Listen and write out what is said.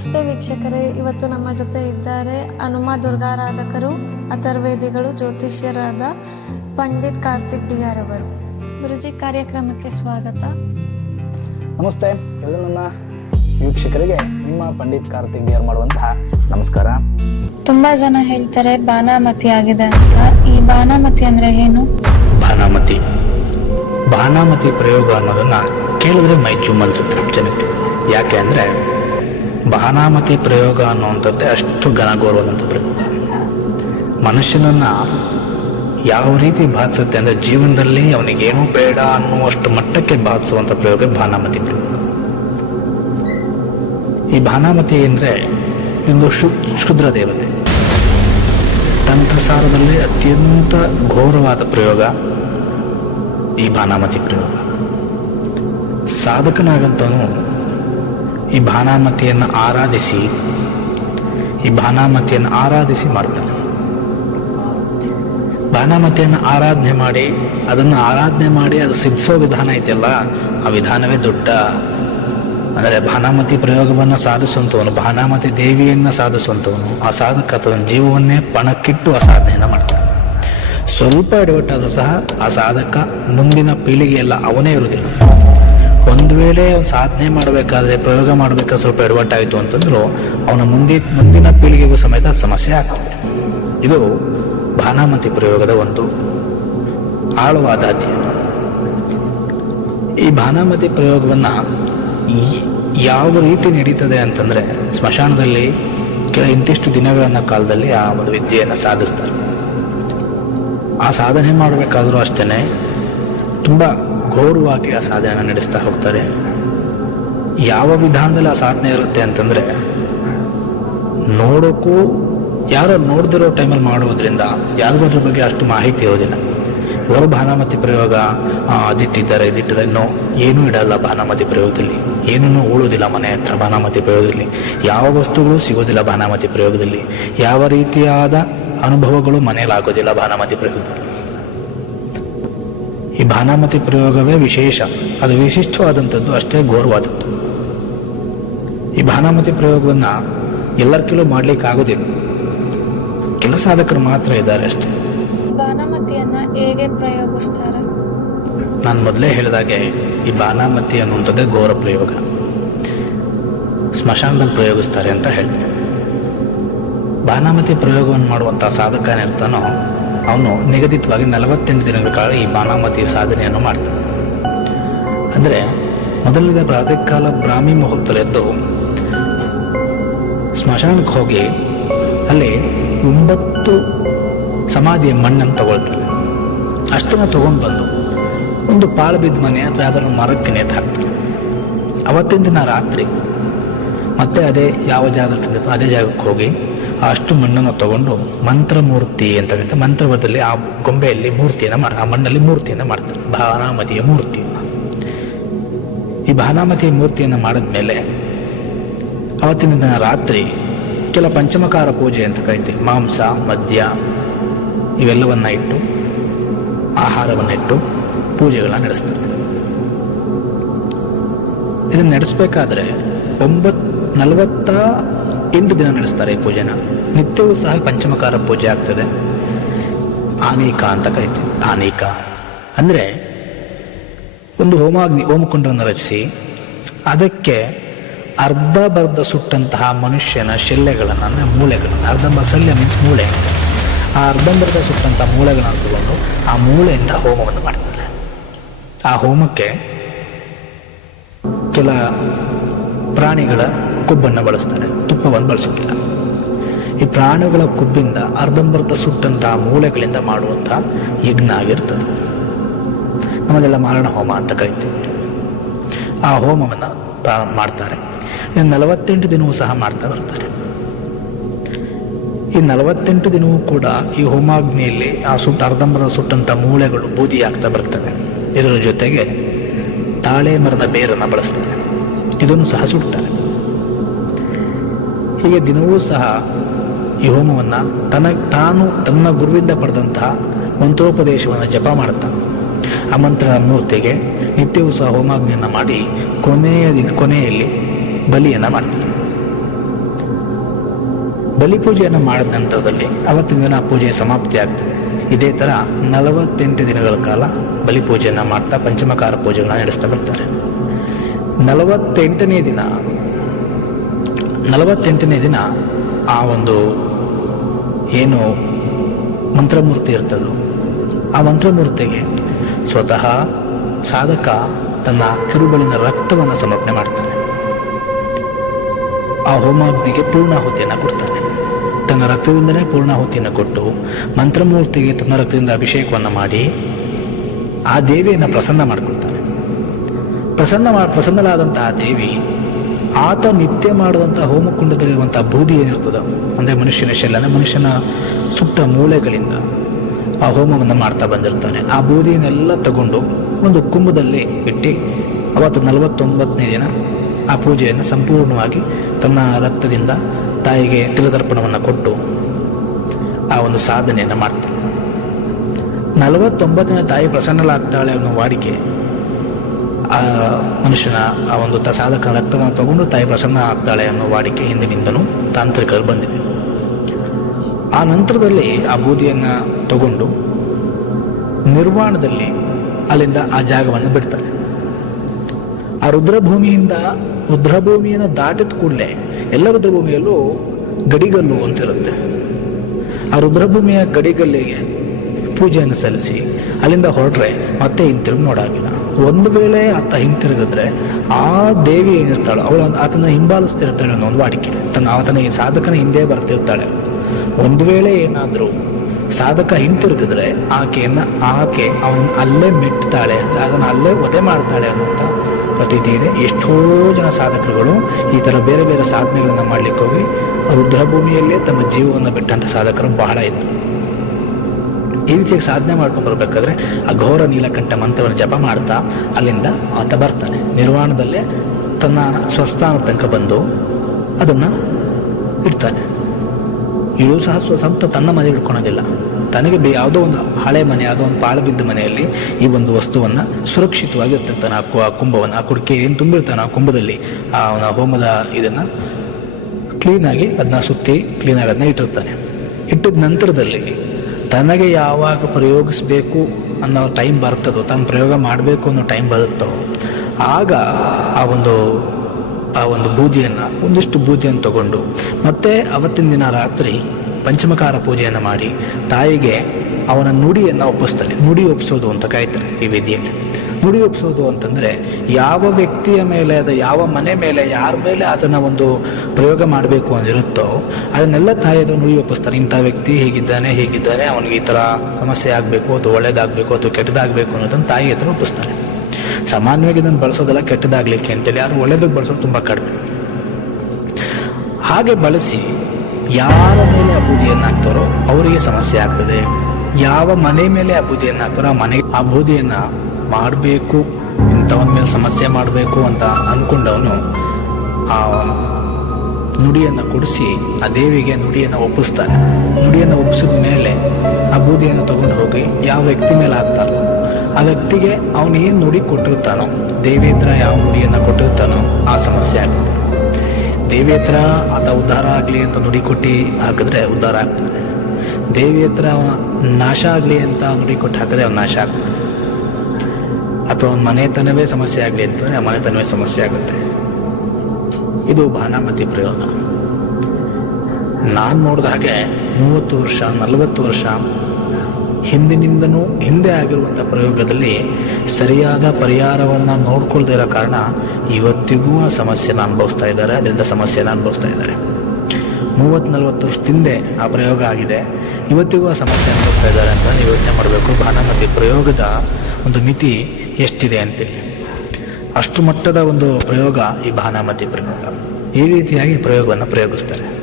ನಮಸ್ತೆ ವೀಕ್ಷಕರೇ. ಇವತ್ತು ನಮ್ಮ ಜೊತೆ ಇದ್ದಾರೆ ಹನುಮ ದುರ್ಗಾರಾಧಕರು ಅಥರ್ವೇದಿಗಳು ಜ್ಯೋತಿಷ್ಯರಾದ ಪಂಡಿತ್ ಕಾರ್ತಿಕ್ ಡಿ ಆರ್ ಅವರು. ಗುರುಜಿ ಕಾರ್ಯಕ್ರಮಕ್ಕೆ ಸ್ವಾಗತ. ನಮಸ್ತೆ. ಎಲ್ಲ ನನ್ನ ವೀಕ್ಷಕರಿಗೆ ನಿಮ್ಮ ಪಂಡಿತ್ ಕಾರ್ತಿಕ್ ಡಿಯರ್ ಮಾಡುವಂತಹ ನಮಸ್ಕಾರ. ತುಂಬಾ ಜನ ಹೇಳ್ತಾರೆ ಬಾನಾಮತಿ ಆಗಿದೆ ಅಂತ. ಈ ಬಾನಾಮತಿ ಅಂದ್ರೆ ಏನು? ಬಾನಾಮತಿ. ಬಾನಾಮತಿ ಪ್ರಯೋಗ ಅನ್ನೋದನ್ನ ಕೇಳಿದ್ರೆ ಮೈ ಚುಮ್ ಅನ್ಸುತ್ತೆ ಜನಕ್ಕೆ. ಯಾಕೆ ಅಂದ್ರೆ ಬಾನಾಮತಿ ಪ್ರಯೋಗ ಅನ್ನುವಂಥದ್ದೇ ಅಷ್ಟು ಘನಘೋರವಾದಂಥ ಪ್ರಯೋಗ. ಮನುಷ್ಯನನ್ನ ಯಾವ ರೀತಿ ಬಾಧಿಸುತ್ತೆ ಅಂದ್ರೆ ಜೀವನದಲ್ಲಿ ಅವನಿಗೇನೂ ಬೇಡ ಅನ್ನುವಷ್ಟು ಮಟ್ಟಕ್ಕೆ ಬಾಧಿಸುವಂಥ ಪ್ರಯೋಗ ಬಾನಾಮತಿ ಪ್ರಯೋಗ. ಈ ಬಾನಾಮತಿ ಅಂದರೆ ಒಂದು ಶು ಕ್ಷುದ್ರ ದೇವತೆ. ತಂತ್ರಸಾರದಲ್ಲಿ ಅತ್ಯಂತ ಘೋರವಾದ ಪ್ರಯೋಗ ಈ ಬಾನಾಮತಿ ಪ್ರಯೋಗ. ಸಾಧಕನಾಗಂತವನು ಈ ಭಾನಾಮತಿಯನ್ನು ಆರಾಧಿಸಿ, ಈ ಭಾನಾಮತಿಯನ್ನು ಆರಾಧಿಸಿ ಮಾಡ್ತಾನೆ ಭಾನಾಮತಿಯನ್ನು ಆರಾಧನೆ ಮಾಡಿ, ಅದನ್ನು ಆರಾಧನೆ ಮಾಡಿ, ಅದು ಸಿದ್ಧಿಸೋ ವಿಧಾನ ಐತೆಲ್ಲ ಆ ವಿಧಾನವೇ ದೊಡ್ಡ. ಅಂದರೆ ಭಾನಾಮತಿ ಪ್ರಯೋಗವನ್ನು ಸಾಧಿಸುವಂಥವನು ಭಾನಾಮತಿ ದೇವಿಯನ್ನು ಸಾಧಿಸುವಂಥವನು, ಆ ಸಾಧಕ ತನ್ನ ಜೀವವನ್ನೇ ಪಣಕ್ಕಿಟ್ಟು ಆ ಸಾಧನೆಯನ್ನು ಮಾಡ್ತಾನೆ. ಸ್ವಲ್ಪ ಎಡವಟ್ಟಾದರೂ ಸಹ ಆ ಸಾಧಕ ಮುಂದಿನ ಪೀಳಿಗೆಯೆಲ್ಲ ಅವನೇ ಇರುವುದಿಲ್ಲ. ವೇಳೆ ಸಾಧನೆ ಮಾಡಬೇಕಾದ್ರೆ, ಪ್ರಯೋಗ ಮಾಡಬೇಕಾದ್ರೆ ಸ್ವಲ್ಪ ಎಡವಟ್ಟಾಯಿತು ಅಂತಂದ್ರು, ಅವನ ಮುಂದೆ, ಮುಂದಿನ ಪೀಳಿಗೆಗೂ ಸಮೇತ ಸಮಸ್ಯೆ ಆಗ್ತದೆ. ಇದು ಭಾನಾಮತಿ ಪ್ರಯೋಗದ ಒಂದು ಆಳವಾದ ಅಧ್ಯಯನ. ಈ ಭಾನಾಮತಿ ಪ್ರಯೋಗವನ್ನ ಯಾವ ರೀತಿ ನಡೀತದೆ ಅಂತಂದ್ರೆ, ಸ್ಮಶಾನದಲ್ಲಿ ಕೆಲ ಇಂತಿಷ್ಟು ದಿನಗಳನ್ನ ಕಾಲದಲ್ಲಿ ಆ ಒಂದು ವಿದ್ಯೆಯನ್ನು ಸಾಧಿಸ್ತಾರೆ. ಆ ಸಾಧನೆ ಮಾಡಬೇಕಾದ್ರೂ ಅಷ್ಟೇ ತುಂಬ ಘೋರವಾಗಿ ಆ ಸಾಧನೆಯನ್ನು ನಡೆಸ್ತಾ ಹೋಗ್ತಾರೆ. ಯಾವ ವಿಧಾನದಲ್ಲಿ ಆ ಸಾಧನೆ ಇರುತ್ತೆ ಅಂತಂದ್ರೆ ನೋಡೋಕ್ಕೂ ಯಾರೋ ನೋಡ್ದಿರೋ ಟೈಮಲ್ಲಿ ಮಾಡೋದ್ರಿಂದ ಯಾರಿಗೂ ಅದ್ರ ಬಗ್ಗೆ ಅಷ್ಟು ಮಾಹಿತಿ ಇರೋದಿಲ್ಲ. ಎಲ್ಲರೂ ಭಾನಾಮತಿ ಪ್ರಯೋಗ ಅದಿಟ್ಟಿದ್ದಾರೆ, ಇದಿಟ್ಟಿದ್ದಾರೆ. ನೋ, ಏನೂ ಇಡಲ್ಲ ಭಾನಾಮತಿ ಪ್ರಯೋಗದಲ್ಲಿ. ಏನೂ ಉಳೋದಿಲ್ಲ ಮನೆ ಹತ್ರ ಭಾನಾಮತಿ ಪ್ರಯೋಗದಲ್ಲಿ. ಯಾವ ವಸ್ತುಗಳು ಸಿಗೋದಿಲ್ಲ ಭಾನಾಮತಿ ಪ್ರಯೋಗದಲ್ಲಿ. ಯಾವ ರೀತಿಯಾದ ಅನುಭವಗಳು ಮನೆಯಲ್ಲಾಗೋದಿಲ್ಲ ಭಾನಾಮತಿ ಪ್ರಯೋಗದಲ್ಲಿ. ಭಾನಾಮತಿ ಪ್ರಯೋಗವೇ ವಿಶೇಷ. ಅದು ವಿಶಿಷ್ಟವಾದಂಥದ್ದು ಅಷ್ಟೇ ಘೋರವಾದದ್ದು. ಈ ಭಾನಾಮತಿ ಪ್ರಯೋಗವನ್ನು ಎಲ್ಲರ ಕೆಲವು ಮಾಡ್ಲಿಕ್ಕೆ ಆಗೋದಿಲ್ಲ ಕೆಲ ಸಾಧಕರು ಮಾತ್ರ ಇದ್ದಾರೆ ಅಷ್ಟೇ. ಬಾನಾಮತಿಯನ್ನ ಹೇಗೆ ಪ್ರಯೋಗಿಸ್ತಾರೆ? ನಾನು ಮೊದಲೇ ಹೇಳಿದಾಗೆ ಈ ಬಾನಾಮತಿ ಅನ್ನುವಂಥದ್ದೇ ಘೋರ ಪ್ರಯೋಗ. ಸ್ಮಶಾನದಲ್ಲಿ ಪ್ರಯೋಗಿಸ್ತಾರೆ ಅಂತ ಹೇಳ್ತೀನಿ. ಬಾನಾಮತಿ ಪ್ರಯೋಗವನ್ನು ಮಾಡುವಂಥ ಸಾಧಕ ಏನಿರ್ತಾನೋ ಅವನು ನಿಗದಿತವಾಗಿ ನಲವತ್ತೆಂಟು ದಿನಗಳ ಕಾಲ ಈ ಬಾನಾಮತಿಯ ಸಾಧನೆಯನ್ನು ಮಾಡ್ತಾನೆ. ಅಂದರೆ ಮೊದಲನೇ ಪ್ರಾತಃ ಕಾಲ ಬ್ರಾಹ್ಮಿ ಮುಹೂರ್ತಲೆದ್ದು ಸ್ಮಶಾನಕ್ಕೆ ಹೋಗಿ ಅಲ್ಲಿ ಒಂಬತ್ತು ಸಮಾಧಿಯ ಮಣ್ಣನ್ನು ತಗೊಳ್ತಾರೆ ಅಷ್ಟನ್ನು ತಗೊಂಡು ಬಂದು ಒಂದು ಪಾಳು ಬಿದ್ದ ಮನೆ ಅಥವಾ ಯಾವ್ದಾದ್ರು ಮರಕ್ಕೆ ನೇತು ಹಾಕ್ತಾರೆ ಅವತ್ತಿನ ದಿನ ರಾತ್ರಿ ಮತ್ತೆ ಅದೇ ಯಾವ ಜಾಗ ಅದೇ ಜಾಗಕ್ಕೆ ಹೋಗಿ ಅಷ್ಟು ಮಣ್ಣನ್ನು ತಗೊಂಡು ಮಂತ್ರಮೂರ್ತಿ ಅಂತ ಕರಿತ ಮಂತ್ರವದಲ್ಲಿ ಆ ಗೊಂಬೆಯಲ್ಲಿ ಮೂರ್ತಿಯನ್ನು ಮಾಡ ಆ ಮಣ್ಣಲ್ಲಿ ಮೂರ್ತಿಯನ್ನು ಮಾಡ್ತಾರೆ. ಭಾನಾಮತಿಯ ಮೂರ್ತಿ. ಈ ಭಾನಾಮತಿಯ ಮೂರ್ತಿಯನ್ನು ಮಾಡಿದ್ಮೇಲೆ ಅವತ್ತಿನ ದಿನ ರಾತ್ರಿ ಕೆಲ ಪಂಚಮಕಾರ ಪೂಜೆ ಅಂತ ಕರಿತೀವಿ. ಮಾಂಸ, ಮದ್ಯ ಇವೆಲ್ಲವನ್ನ ಇಟ್ಟು ಆಹಾರವನ್ನಿಟ್ಟು ಪೂಜೆಗಳನ್ನ ನಡೆಸ್ತಾರೆ. ಇದನ್ನು ನಡೆಸಬೇಕಾದ್ರೆ ಒಂಬತ್ ನಲವತ್ತ ಎಂಟು ದಿನ ನಡೆಸ್ತಾರೆ ಪೂಜೆನ. ನಿತ್ಯವೂ ಸಹ ಪಂಚಮಕಾರ ಪೂಜೆ ಆಗ್ತದೆ. ಆನೇಕ ಅಂತ ಕರಿತೀವಿ. ಆನೇಕ. ಅಂದ್ರೆ ಒಂದು ಹೋಮಾಗ್ನಿ, ಹೋಮಕುಂಡವನ್ನು ರಚಿಸಿ, ಅದಕ್ಕೆ ಅರ್ಧ ಬರ್ಧ ಸುಟ್ಟಂತಹ ಮನುಷ್ಯನ ಶೆಲ್ಲೆಗಳನ್ನು ಅಂದರೆ ಮೂಳೆಗಳನ್ನು ಅರ್ಧಂಬ ಶಲ್ಯ ಮೀನ್ಸ್ ಮೂಳೆ. ಅಂತ ಆ ಅರ್ಧಂಬರ್ಧ ಸುಟ್ಟಂತಹ ಮೂಳೆಗಳನ್ನು ತಗೊಂಡು ಆ ಮೂಳೆಯಿಂದ ಹೋಮವನ್ನು ಮಾಡ್ತಾರೆ. ಆ ಹೋಮಕ್ಕೆ ಕೆಲ ಪ್ರಾಣಿಗಳ ಕೊಬ್ಬನ್ನು ಬಳಸ್ತಾರೆ. ತುಪ್ಪವನ್ನು ಬಳಸೋದಿಲ್ಲ ಈ ಪ್ರಾಣಿಗಳ ಕೊಬ್ಬಿಂದ ಅರ್ಧಂಬರ್ಧ ಸುಟ್ಟಂತಹ ಮೂಳೆಗಳಿಂದ ಮಾಡುವಂತಹ ಯಜ್ಞ ಆಗಿರ್ತದೆ. ನಮ್ಮದೆಲ್ಲ ಮಾರಣ ಹೋಮ ಅಂತ ಕರಿತೀವಿ. ಆ ಹೋಮವನ್ನು ಪ್ರಾರಂಭ ಮಾಡ್ತಾರೆ. ಇನ್ನು ನಲವತ್ತೆಂಟು ದಿನವೂ ಸಹ ಮಾಡ್ತಾ ಬರ್ತಾರೆ. ಈ ನಲವತ್ತೆಂಟು ದಿನವೂ ಕೂಡ ಈ ಹೋಮಾಗ್ನಿಯಲ್ಲಿ ಆ ಸುಟ್ಟ ಅರ್ಧಂಬರ್ಧ ಸುಟ್ಟಂಥ ಮೂಳೆಗಳು ಬೂದಿ ಆಗ್ತಾ ಬರ್ತವೆ. ಇದರ ಜೊತೆಗೆ ತಾಳೆ ಮರದ ಬೇರನ್ನು ಬಳಸ್ತಾರೆ. ಇದನ್ನು ಸಹ ಸುಡ್ತಾರೆ. ಹೀಗೆ ದಿನವೂ ಸಹ ಈ ಹೋಮವನ್ನು ತನ್ನ ತಾನು ತನ್ನ ಗುರುವಿಂದ ಪಡೆದಂತಹ ಮಂತ್ರೋಪದೇಶವನ್ನು ಜಪ ಮಾಡುತ್ತಾ. ಆ ಮಂತ್ರದ ಮೂರ್ತಿಗೆ ನಿತ್ಯವೂ ಸಹ ಹೋಮಾಗ್ನಿಯನ್ನು ಮಾಡಿ ಕೊನೆಯ ದಿನ, ಕೊನೆಯಲ್ಲಿ ಬಲಿಯನ್ನು ಮಾಡ್ತಾನೆ. ಬಲಿ ಪೂಜೆಯನ್ನು ಮಾಡಿದ ನಂತರದಲ್ಲಿ ಅವತ್ತಿನ ದಿನ ಪೂಜೆ ಸಮಾಪ್ತಿ ಆಗ್ತದೆ. ಇದೇ ಥರ ನಲವತ್ತೆಂಟು ದಿನಗಳ ಕಾಲ ಬಲಿ ಪೂಜೆಯನ್ನು ಮಾಡ್ತಾ ಪಂಚಮಕಾರ ಪೂಜೆಗಳನ್ನ ನಡೆಸ್ತಾ ಬರ್ತಾರೆ. ನಲವತ್ತೆಂಟನೇ ದಿನ ನಲವತ್ತೆಂಟನೇ ದಿನ ಆ ಒಂದು ಏನು ಮಂತ್ರಮೂರ್ತಿ ಇರ್ತದೋ ಆ ಮಂತ್ರಮೂರ್ತಿಗೆ ಸ್ವತಃ ಸಾಧಕ ತನ್ನ ಕಿರುಬಳಿನ ರಕ್ತವನ್ನು ಸಮರ್ಪಣೆ ಮಾಡ್ತಾನೆ. ಆ ಹೋಮಾಗ್ನಿಗೆ ಪೂರ್ಣಾಹುತಿಯನ್ನು ಕೊಡ್ತಾನೆ. ತನ್ನ ರಕ್ತದಿಂದಲೇ ಪೂರ್ಣಾಹುತಿಯನ್ನು ಕೊಟ್ಟು ಮಂತ್ರಮೂರ್ತಿಗೆ ತನ್ನ ರಕ್ತದಿಂದ ಅಭಿಷೇಕವನ್ನು ಮಾಡಿ ಆ ದೇವಿಯನ್ನು ಪ್ರಸನ್ನ ಮಾಡಿಕೊಡ್ತಾನೆ. ಪ್ರಸನ್ನ ಮಾ, ಪ್ರಸನ್ನಳಾದಂತಹ ದೇವಿ ಆತ ನಿತ್ಯ ಮಾಡಿದಂಥ ಹೋಮಕುಂಡದಲ್ಲಿರುವಂಥ ಬೂದಿ ಏನಿರ್ತದೆ, ಅಂದರೆ ಮನುಷ್ಯನ ಶೆಲ್ಲ ಅಂದ್ರೆ ಮನುಷ್ಯನ ಸುಟ್ಟ ಮೂಳೆಗಳಿಂದ ಆ ಹೋಮವನ್ನು ಮಾಡ್ತಾ ಬಂದಿರ್ತಾನೆ. ಆ ಬೂದಿಯನ್ನೆಲ್ಲ ತಗೊಂಡು ಒಂದು ಕುಂಭದಲ್ಲಿ ಇಟ್ಟು ಅವತ್ತು ನಲವತ್ತೊಂಬತ್ತನೇ ದಿನ ಆ ಪೂಜೆಯನ್ನು ಸಂಪೂರ್ಣವಾಗಿ ತನ್ನ ರಕ್ತದಿಂದ ತಾಯಿಗೆ ತಿಲದರ್ಪಣವನ್ನು ಕೊಟ್ಟು ಆ ಒಂದು ಸಾಧನೆಯನ್ನು ಮಾಡ್ತಾನೆ. ನಲವತ್ತೊಂಬತ್ತನೇ ತಾಯಿ ಪ್ರಸನ್ನಲಾಗ್ತಾಳೆ ಅನ್ನೋ ವಾಡಿಕೆ ಆ ಮನುಷ್ಯನ ಆ ಒಂದು ಸಾಧಕ ರಕ್ತವನ್ನು ತಗೊಂಡು ತಾಯಿ ಪ್ರಸನ್ನ ಆಗ್ತಾಳೆ ಅನ್ನೋ ವಾಡಿಕೆ ಹಿಂದಿನಿಂದಲೂ ತಾಂತ್ರಿಕರು ಬಂದಿದೆ. ಆ ನಂತರದಲ್ಲಿ ಆ ಬೂದಿಯನ್ನು ತಗೊಂಡು ನಿರ್ವಾಣದಲ್ಲಿ ಅಲ್ಲಿಂದ ಆ ಜಾಗವನ್ನು ಬಿಡ್ತಾರೆ. ಆ ರುದ್ರಭೂಮಿಯಿಂದ ರುದ್ರಭೂಮಿಯನ್ನು ದಾಟಿದ ಕೂಡಲೇ ಎಲ್ಲ ರುದ್ರಭೂಮಿಯಲ್ಲೂ ಗಡಿಗಲ್ಲು ಅಂತಿರುತ್ತೆ. ಆ ರುದ್ರಭೂಮಿಯ ಗಡಿಗಲ್ಲಿಗೆ ಪೂಜೆಯನ್ನು ಸಲ್ಲಿಸಿ ಅಲ್ಲಿಂದ ಹೊರಟ್ರೆ ಮತ್ತೆ ಹಿಂತಿರುಗಿ ನೋಡಾಗಿಲ್ಲ. ಒಂದು ವೇಳೆ ಆತ ಹಿಂತಿರುಗಿದ್ರೆ ಆ ದೇವಿ ಏನಿರ್ತಾಳೋ, ಅವಳು ಆತನ ಹಿಂಬಾಲಿಸ್ತಿರ್ತಾಳೆ ಅನ್ನೋ ಒಂದು ವಾಡಿಕೆ. ತನ್ನ ಆತನ ಈ ಸಾಧಕನ ಹಿಂದೆ ಬರ್ತಿರ್ತಾಳೆ. ಒಂದು ವೇಳೆ ಏನಾದರೂ ಸಾಧಕ ಹಿಂತಿರುಗಿದ್ರೆ ಆಕೆಯನ್ನ, ಆಕೆ ಅವನ ಅಲ್ಲೇ ಮೆಟ್ತಾಳೆ, ಅದನ್ನು ಅಲ್ಲೇ ವಧೆ ಮಾಡ್ತಾಳೆ ಅನ್ನುವಂಥ ಇದೆ ಎಷ್ಟೋ ಜನ ಸಾಧಕರುಗಳು ಈ ಥರ ಬೇರೆ ಬೇರೆ ಸಾಧನೆಗಳನ್ನು ಮಾಡ್ಲಿಕ್ಕೆ ಹೋಗಿ ರುದ್ರಭೂಮಿಯಲ್ಲೇ ತಮ್ಮ ಜೀವವನ್ನು ಬಿಟ್ಟಂಥ ಸಾಧಕರು ಬಹಳ ಇದೆ ಈ ರೀತಿಯಾಗಿ ಸಾಧನೆ ಮಾಡ್ಕೊಂಡು ಬರಬೇಕಾದ್ರೆ ಆ ಘೋರ ನೀಲಕಂಠ ಮಂತ್ರವನ್ನು ಜಪ ಮಾಡ್ತಾ ಅಲ್ಲಿಂದ ಆತ ಬರ್ತಾನೆ. ನಿರ್ವಾಣದಲ್ಲೇ ತನ್ನ ಸ್ವಸ್ಥಾನ ತನಕ ಬಂದು ಅದನ್ನು ಇಡ್ತಾನೆ. ಇದು ಸಹ ಸ್ವ ಸ್ವಂತ ತನ್ನ ಮನೆ ಇಟ್ಕೊಳೋದಿಲ್ಲ ತನಗೆ ಯಾವುದೋ ಒಂದು ಹಳೆ ಮನೆ, ಯಾವುದೋ ಒಂದು ಪಾಳು ಬಿದ್ದ ಮನೆಯಲ್ಲಿ ಈ ಒಂದು ವಸ್ತುವನ್ನು ಸುರಕ್ಷಿತವಾಗಿ ಇರ್ತಿರ್ತಾನೆ ಆ ಕುಂಭವನ್ನು, ಆ ಕುಡಿಕೆ ಏನು ತುಂಬಿರ್ತಾನೆ ಆ ಕುಂಭದಲ್ಲಿ ಆ ಅವನ ಹೋಮದ ಇದನ್ನು ಕ್ಲೀನಾಗಿ ಅದನ್ನ ಸುತ್ತಿ ಕ್ಲೀನಾಗಿ ಅದನ್ನ ಇಟ್ಟಿರ್ತಾನೆ. ಇಟ್ಟಿದ ನಂತರದಲ್ಲಿ ತನಗೆ ಯಾವಾಗ ಪ್ರಯೋಗಿಸ್ಬೇಕು ಅನ್ನೋ ಟೈಮ್ ಬರ್ತದೋ ತಾನು ಪ್ರಯೋಗ ಮಾಡಬೇಕು ಅನ್ನೋ ಟೈಮ್ ಬರುತ್ತೋ, ಆಗ ಆ ಒಂದು ಆ ಒಂದು ಬೂದಿಯನ್ನು, ಒಂದಿಷ್ಟು ಬೂದಿಯನ್ನು ತಗೊಂಡು, ಮತ್ತೆ ಅವತ್ತಿನ ದಿನ ರಾತ್ರಿ ಪಂಚಮಕಾರ ಪೂಜೆಯನ್ನು ಮಾಡಿ, ತಾಯಿಗೆ ಅವನ ನುಡಿಯನ್ನು ಒಪ್ಪಿಸ್ತಾರೆ. ನುಡಿ ಒಪ್ಪಿಸೋದು ಅಂತ ಕಾಯ್ತಾರೆ ಈ ವಿಧಿಯಲ್ಲಿ ನುಡಿ ಒಪ್ಪಿಸೋದು ಅಂತಂದ್ರೆ ಯಾವ ವ್ಯಕ್ತಿಯ ಮೇಲೆ ಅದು, ಯಾವ ಮನೆ ಮೇಲೆ, ಯಾರ ಮೇಲೆ ಅದನ್ನ ಒಂದು ಪ್ರಯೋಗ ಮಾಡಬೇಕು ಅಂದಿರುತ್ತೋ ಅದನ್ನೆಲ್ಲ ತಾಯಿ ಅದನ್ನು ಮುಡಿಯೊಪ್ಪಿಸ್ತಾರೆ ಇಂಥ ವ್ಯಕ್ತಿ ಹೇಗಿದ್ದಾನೆ ಹೇಗಿದ್ದಾನೆ, ಅವನಿಗೆ ಈ ಥರ ಸಮಸ್ಯೆ ಆಗಬೇಕು ಅಥವಾ ಒಳ್ಳೇದಾಗಬೇಕು ಅಥವಾ ಕೆಟ್ಟದಾಗಬೇಕು ಅನ್ನೋದನ್ನು ತಾಯಿ ಹತ್ರ ಒಪ್ಪಿಸ್ತಾರೆ. ಸಾಮಾನ್ಯವಾಗಿ ಇದನ್ನು ಬಳಸೋದೆಲ್ಲ ಕೆಟ್ಟದಾಗ್ಲಿಕ್ಕೆ ಅಂತೇಳಿ, ಯಾರು ಒಳ್ಳೇದಕ್ಕೆ ಬಳಸೋದು ತುಂಬ ಕಡಿಮೆ. ಹಾಗೆ ಬಳಸಿ ಯಾರ ಮೇಲೆ ಆ ಹಾಕ್ತಾರೋ ಅವರಿಗೆ ಸಮಸ್ಯೆ ಆಗ್ತದೆ. ಯಾವ ಮನೆ ಮೇಲೆ ಆ ಬೂದಿಯನ್ನು ಹಾಕ್ತಾರೋ ಆ ಮನೆಗೆ ಆ ಮಾಡಬೇಕು, ಇಂಥವನ ಮೇಲೆ ಸಮಸ್ಯೆ ಮಾಡಬೇಕು ಅಂತ ಅಂದ್ಕೊಂಡವನು ಆ ನುಡಿಯನ್ನು ಕೊಡಿಸಿ ಆ ದೇವಿಗೆ ನುಡಿಯನ್ನು ಒಪ್ಪಿಸ್ತಾನೆ. ನುಡಿಯನ್ನು ಒಪ್ಪಿಸಿದ ಮೇಲೆ ಆ ಬೂದಿಯನ್ನು ತಗೊಂಡು ಹೋಗಿ ಯಾವ ವ್ಯಕ್ತಿ ಮೇಲೆ ಹಾಕ್ತಾನೋ, ಆ ವ್ಯಕ್ತಿಗೆ ಅವನು ಏನು ನುಡಿ ಕೊಟ್ಟಿರ್ತಾನೋ ದೇವಿ ಹತ್ರ ಯಾವ ನುಡಿಯನ್ನು ಕೊಟ್ಟಿರ್ತಾನೋ ಆ ಸಮಸ್ಯೆ ಆಗುತ್ತೆ. ದೇವಿ ಹತ್ರ ಆತ ಉದ್ಧಾರ ಆಗಲಿ ಅಂತ ನುಡಿ ಕೊಟ್ಟು ಹಾಕಿದ್ರೆ ಉದ್ಧಾರ ಆಗ್ತಾನೆ ದೇವಿ ಹತ್ರ ನಾಶ ಆಗಲಿ ಅಂತ ನುಡಿ ಕೊಟ್ಟು ಹಾಕಿದ್ರೆ ಅವನು ನಾಶ ಆಗ್ತಾನೆ ಅಥವಾ ಅವನ ಮನೆತನವೇ ಸಮಸ್ಯೆ ಆಗಲಿ ಅಂತಂದರೆ ಆ ಮನೆತನವೇ ಸಮಸ್ಯೆ ಆಗುತ್ತೆ. ಇದು ಭಾನಾಮತಿ ಪ್ರಯೋಗ. ನಾನು ನೋಡಿದ ಹಾಗೆ ಮೂವತ್ತು ವರ್ಷ, ನಲವತ್ತು ವರ್ಷ ಹಿಂದಿನಿಂದನೂ ಹಿಂದೆ ಆಗಿರುವಂಥ ಪ್ರಯೋಗದಲ್ಲಿ ಸರಿಯಾದ ಪರಿಹಾರವನ್ನು ನೋಡ್ಕೊಳ್ದೇ ಇರೋ ಕಾರಣ ಇವತ್ತಿಗೂ ಆ ಸಮಸ್ಯೆನ ಅನುಭವಿಸ್ತಾ ಇದ್ದಾರೆ, ಅದರಿಂದ ಸಮಸ್ಯೆನ ಅನುಭವಿಸ್ತಾ ಇದ್ದಾರೆ. ಮೂವತ್ತು ನಲವತ್ತು ವರ್ಷ ಹಿಂದೆ ಆ ಪ್ರಯೋಗ ಆಗಿದೆ. ಇವತ್ತಿಗೂ ಆ ಸಮಸ್ಯೆ ಅನುಭವಿಸ್ತಾ ಇದ್ದಾರೆ ಅಂತ ಯೋಚನೆ ಮಾಡಬೇಕು. ಭಾನುಮತಿ ಪ್ರಯೋಗದ ಒಂದು ಮಿತಿ ಎಷ್ಟಿದೆ ಅಂತೇಳಿ. ಅಷ್ಟು ಮಟ್ಟದ ಒಂದು ಪ್ರಯೋಗ ಈ ಭಾನಾಮತಿ ಪ್ರಯೋಗ. ಈ ರೀತಿಯಾಗಿ ಪ್ರಯೋಗವನ್ನು ಪ್ರಯೋಗಿಸ್ತಾರೆ.